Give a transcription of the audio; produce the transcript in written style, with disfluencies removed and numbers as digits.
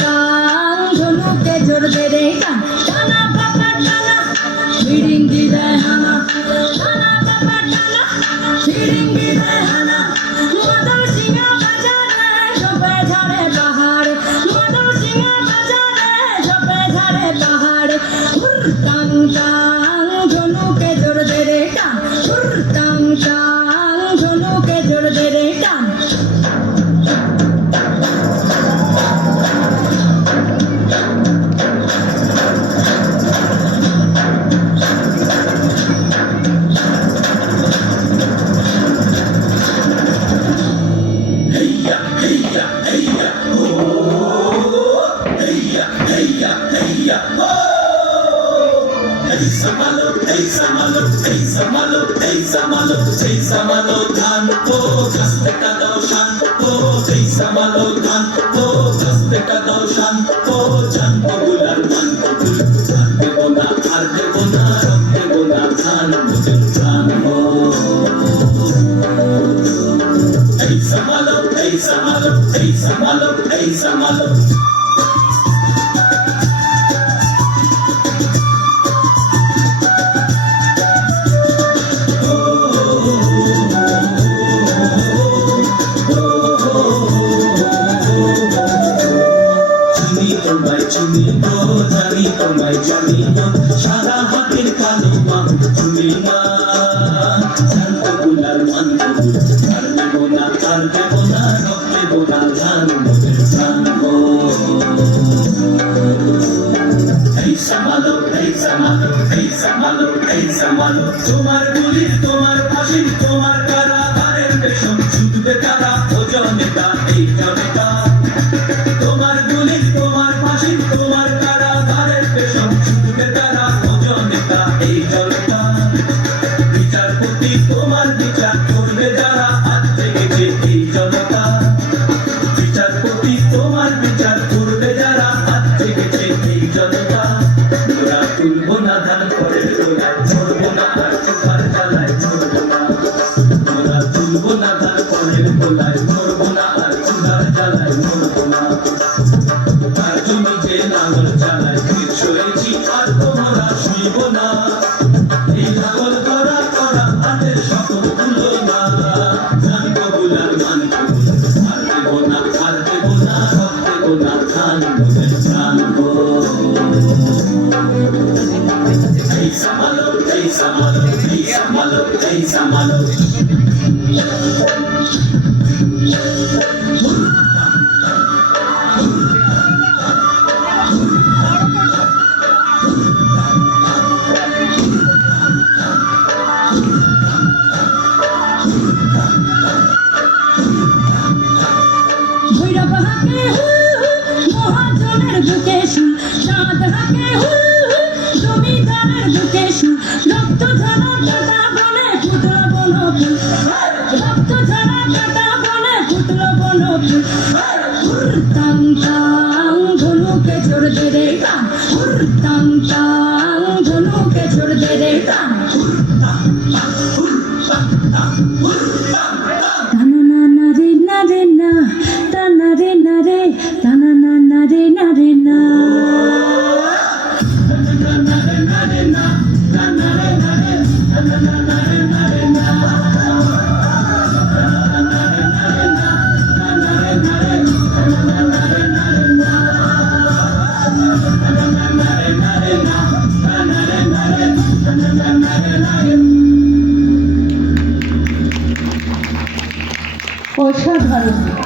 Tongue ধনুকে জোর দে রে টান টানা বাবা টানা ফিরিঙ্গি দেয় হানা টানা বাবা টানা ফিরিঙ্গি দেয় হানা মাদল সিংহা বাজারে ঝোপে ঝাড়ে পাহাড় মাদল সিংহা বাজারে ঝোপে ঝাড়ে পাহাড় টাং টাং ধনুকে জোর দে রে টান টাং টাং ধনুকে জোর দে রে টান Samalo canto, caste kadao shanto, samalo canto, caste kadao shanto, janto gular manto gul, jante bona, arde bona, rotte bona, dhan mujhe janho. Hey samalo, hey samalo, hey samalo, hey samalo. সাদা হাতের কালো মাহ তুমি না জানতো গুলার মানতো আর দেব না রব দেব না ধান মোদের জানবো এই সামালো এই সামালো এই সামালো এই সামালো তোমার গুলি তোমার ফাঁসি তোমার কারাগারের পেছন ছুটবে তারা ওজনেতা এই জনেতা তোমার গুলি তোমার ফাঁসি তোমার কারাগারের পেছন ছুটবে তারা ওজনেতা এই জনতা বিচারপতি তোমার বিচার করবে যারা হাত থেকেছে এই জনতা বিচারপতি তোমার বিচার করবে যারা হাত থেকেছে এই জনতা ওরা তুলবো না ধান করে তোলায় ছড়বো না আর চোখার জ্বালায় ছড়বো না ওরা তুলবো না ধান করে তোলায় ছড়বো না আর চুলার জ্বালায় ছড়বো না তার জমি যে নাঙল চালায় সয়েছি আর তোমরা শুইব না এই নাঙল করা করা হাতের সকল তুলো না জানবো গুলার মানবো আর দেব না রব দেব না ধান মোদের জানবো এই সামালো এই সামালো এই সামালো এই সামালো ভৈরব হাকে মহাজনের বুকে শুন চাঁদ হাকে জমিদারের বুকে শুন রক্ত ঝরা কাটা বনে ফুটল বন ফুল রক্ত ঝরা কাটা বনে ফুটল বন ফুল টাং টাং ধনুকে জোর দে রে টান টাং টাং ধনুকে জোর দে রে টান অসাধারণ।